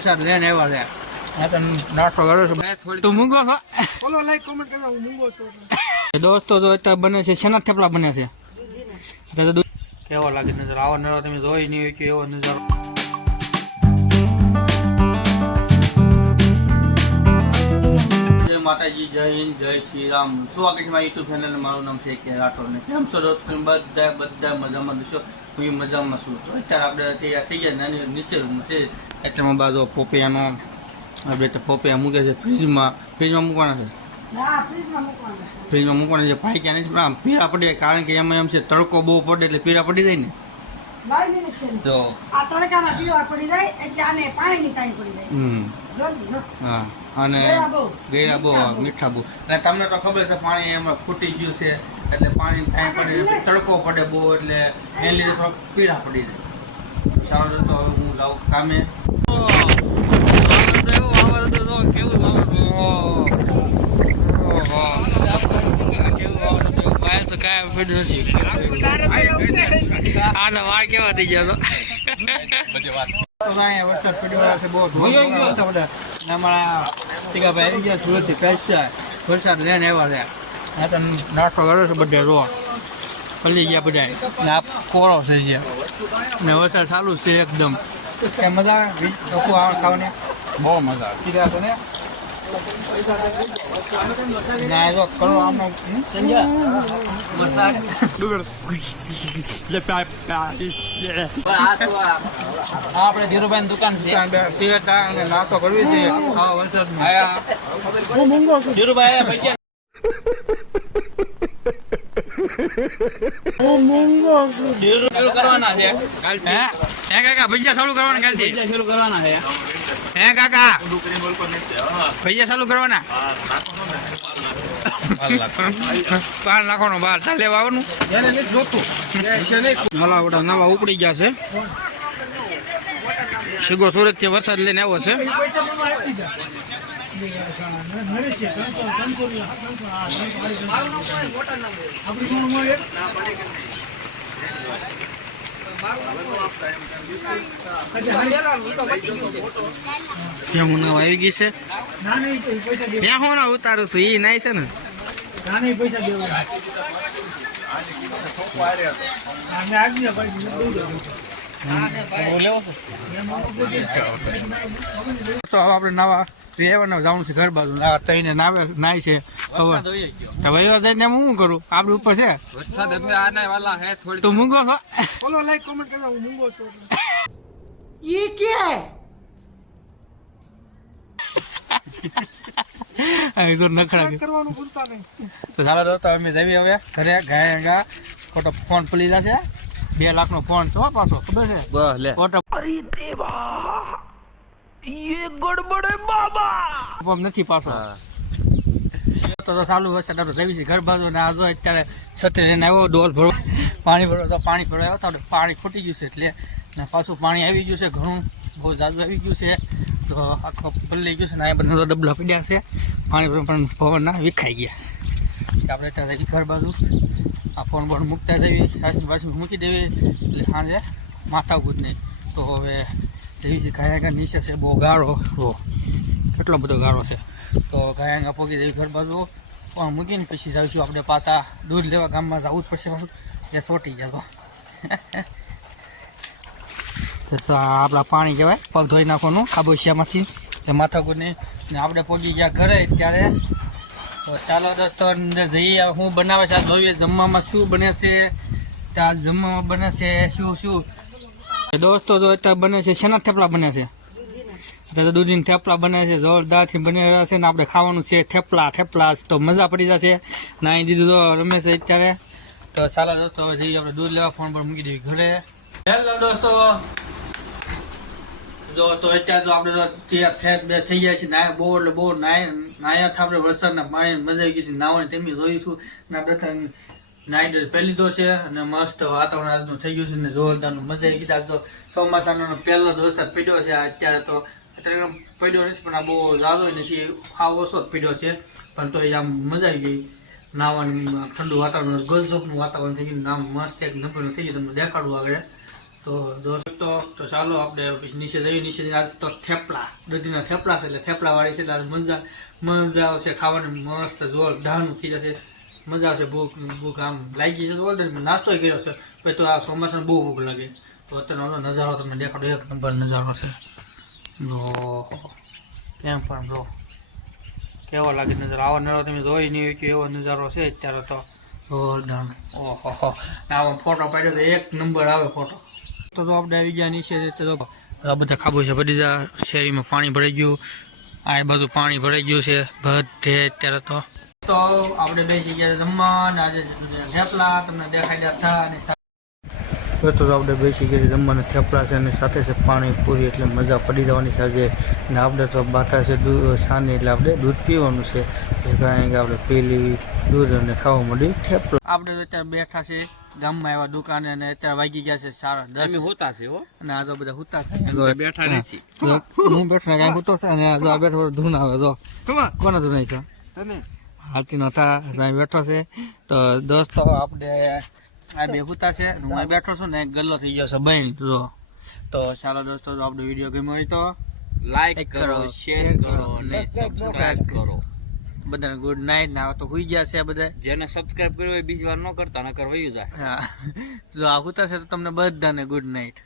વરસાદ લઈને આવ્યા છે. નાસ્તો કર્યો છે. તું મૂંગો છો? બોલો લાઈક કોમેન્ટ કરવા હું મૂંગો છું. દોસ્તો તો અત્યારે બને છે શેના થેપલા બને છે? અત્યારે તો દૂધ- કેવો લાગે નજર? આવો નજારો તમે જોઈ નહીં હોય કે એવો નજારો. માતાજી જય હિન્દ જય શ્રી રામ સ્વાગત છે મારા યુટ્યુબ ચેનલ મારું નામ છે કે રાઠોડ ને. કેમ છો દોસ્તો? તમે બધા બધા મજામાં છો? હું મજામાં છું. તો અત્યારે આપણે તૈયાર થઈ ગયા નાની નિશેરમાં છે. એટલામાં બાજુ પોપિયાનો આપણે તો પોપિયા મૂકે છે ફ્રીજમાં ફ્રીજમાં મૂકવાના છે? ફ્રીજમાં મૂકવાનું છે. ફ્રીજમાં મૂકવાના છે ભાઈ ક્યાં નથી પણ આમ પીળા પડી જાય કારણ કે એમાં એમ છે તડકો બહુ પડે એટલે પીળા પડી જાય ને. તો આ તડકાના પીળા પડી જાય એટલે આને પાણીની તાણી પડી જાય હમ. જો જો હા અને ગેરા બહુ. મીઠા બહુ. અને તમને તો ખબર છે પાણી એમાં ફૂટી ગયું છે એટલે પાણી કાંઈ પડે તડકો પડે બહુ એટલે એને લીધે થોડોક પીળા પડી જાય. સારો તો હવે હું જાઉં કામે. વરસાદ પડ્યો છે બહુ નાસ્તો કર્યો છે બધા રોડ પલી ગયા બધા ને આ થઈ ગયા ને વરસાદ ચાલુ છે, એકદમ. કેમ મજા આવે? ચોખ્ખું આવે ખાવાની? બહુ મજા આવે. ટીકા છે ને? ને આ જો કરો આમનો આપણે ધીરુભાઈ દુકાન છે. અને નાસ્તો કરવી છું. ધીરુભાઈ હું મૂંગો કરવાના છે હે હે કાકા? ભજીયા ચાલુ કરવાના? શરૂ કરવાના છે હે. કાકા ભજીયા ચાલુ કરવાના બાર નાખવાનો બાર ચાલ આવવાનું. હાલો બધા નવા ઉપડી ગયા છે શીગો સુરતથી વરસાદ લઈને આવ્યો છે. આવી ગઈ છે. ત્યાં હું ઉતારું છું, ઈ નાય છે ને. ના પૈસા દેવા અમે આજ્ઞા ભાઈ દઉં દઉં તો આપણે નવા રહેવાના જવાનું છે ઘર બાજુ. આ તઈને નાવે નાય છે. હવે તો વહીવટ જઈને હું શું કરું? આપણે ઉપર છે? વરસાદ હવે આને વાલા હે થોડી તું મૂંગો છો? બોલો લાઈક કોમેન્ટ કરવા હું મૂંગો છું. ઈ કે? આ તો નખરા કરવાનું ભૂલતા નહીં. તો ચાલો દોસ્તો અમે જઈએ હવે ઘરે. ગયા ગયા ખોટો ફોન પલી જશે. બે લાખ નો ફોન છો પાછો. ખબર છે? બસ લે. ખોટો ફોન નથી પાછો તો તો ચાલુ હશે તો જવી છે ઘર બાજુ ને આજો અત્યારે છત્રી લઈને આવ્યો ડોલ ભરો પાણી ભરો તો પાણી ભરાયો તો પાણી ફૂટી ગયું છે એટલે. ને પાછું પાણી આવી ગયું છે ઘણું બહુ જાજુ આવી ગયું છે. તો આખો પલળી ગયું છે ને આ બધા તો ડબલા પડ્યા છે. પાણી ભરો પણ પવનના વિખાઈ ગયા. આપણે ત્યાં જઈએ ઘર બાજુ આ ફોન બોન મૂકતા દેવી સાસુ પાછી મૂકી દેવી. એટલે સાંજે માથા ગુજ નહીં. તો હવે છે ગાયા નીચે છે, બહુ ગાળો હો કેટલો બધો ગાળો છે. તો કાયાંગા પોગી જઈ ઘર બાજુ. પણ મૂકીને પછી જઈશું આપણે પાછા. દૂધ લેવા ગામમાં જવું જ પડશે પાછું એ સોટી જતો આપણા પાણી કહેવાય, પગ ધોઈ નાખવાનું ખાબોશિયામાંથી એ માથાકુરની ને આપણે પહોંચી ગયા ઘરે ત્યારે. ચાલો દોસ્તો, અંદર જઈએ. શું બનાવે છે, આ જોઈએ જમવામાં શું બને છે. ત્યાં જમવામાં બને છે, શું શું? દોસ્તો તો અત્યારે બને છે, શેના થેપલા બને છે? અત્યારે દૂધીના થેપલા બને છે, જોરદારથી બની રહ્યા છે ને આપણે ખાવાનું છે, થેપલા થેપલા તો મજા પડી જશે. નાઈ દીધું તો રમેશ અત્યારે. તો સારા દોસ્તો જઈએ આપણે દૂધ લેવા, ફોન પર મૂકી દેવી ઘરે. હેલો દોસ્તો. જો તો અત્યારે તો આપણે તો ત્યાં ફ્રેશ બેસ થઈ જાય છે, નાય બહુ, એટલે બહુ નાય, નાયા થાય આપણે વરસાદના પાણી મજા આવી ગઈ છે, નાવાની જોયું જોઈશું ને આપણે તો પહેલી દો છે અને મસ્ત વાતાવરણ આજનું થઈ ગયું છે ને જોરદારનું. મજા આવી આજ તો ચોમાસાનો પહેલો વરસાદ પડ્યો છે. અત્યારે તો અત્યારે પડ્યો નથી, પણ આ બહુ ઝાઝો નથી આ ઓછો જ પીડ્યો છે. પણ તો આમ મજા આવી ગઈ. નાવાનું ઠંડુ વાતાવરણ ગલઝોપનું વાતાવરણ થઈ ગયું નામ મસ્ત એક નંબર થઈ ગયું. તમને દેખાડું આગળ. તો દોસ્તો, તો ચાલો આપણે નીચે જઈએ. નીચે આજ તો થેપલા, દૂધીના થેપલા છે એટલે થેપલા વાળી છે એટલે મજા મજા આવશે ખાવાની. મસ્ત જોરદારનું થઈ જશે. મજા આવશે ભૂખ ભૂખ આમ લાગી છે તો બોલ દે નાસ્તો કર્યો છે. પછી તો આ ચોમાસામાં બહુ ભૂખ લાગે. તો અત્યારે નજારો તમને દેખાડો, એક નંબર નજારો છે. એમ પણ જો કેવો લાગે નજારો? આવો નજારો તમે જોઈ નહીં કે એવો નજારો છે અત્યારે તો. જોરદાર. ઓહો ફોટો પાડ્યો તો એક નંબર આવે ફોટો. તો તો આપણે આવી ગયા નીચે, તો આ બધા ખાબુ છે બધી શેરીમાં પાણી ભરાઈ ગયું. આ બાજુ પાણી ભરાઈ ગયું છે, બધે અત્યારે તો. તો આપણે બેસી ગયા જમવા આજે થેપલા તમને દેખાડ્યા હતા અને તો આપણે બેસી ગયા જમવાના થેપલા છે અને સાથે છે પાણી પૂરી એટલે મજા પડી જવાની છે આજે. ને આપણે તો બાથા છે દૂધ સાની એટલે આપણે દૂધ પીવાનું છે. કારણ કાંઈ કે આપણે પી લેવી દૂધ અને ખાવા મળી થેપલા. આપણે તો અત્યારે બેઠા છે ગામમાં એવા દુકાને અને અત્યારે વાગી ગયા છે સારા દસ. હોતા છે હો. અને આ તો બધા છે. બેઠા નથી. હું બેઠો કાંઈ હોતો છે અને આ બેઠો ધૂન આવે જો. કોને ધૂન છે? તને. હાથી નતા ત્યાં બેઠો છે. તો દોસ્તો આપણે આ બે હુતા છે હું બેઠો છું ને ગલ્લો થઈ ગયો છે બહેન જો. તો ચાલો દોસ્તો જો આપણો વીડિયો ગમ્યો હોય તો લાઈક કરો શેર કરો અને સબસ્ક્રાઇબ કરો. બધાને ગુડ નાઇટ ના તો હુઈ ગયા છે બધા. જેને સબસ્ક્રાઇબ કર્યું હોય બીજી વાર ન કરતા નકર કરવા જાય. હા. જો આ હુતા છે તો તમને બધાને ગુડ નાઇટ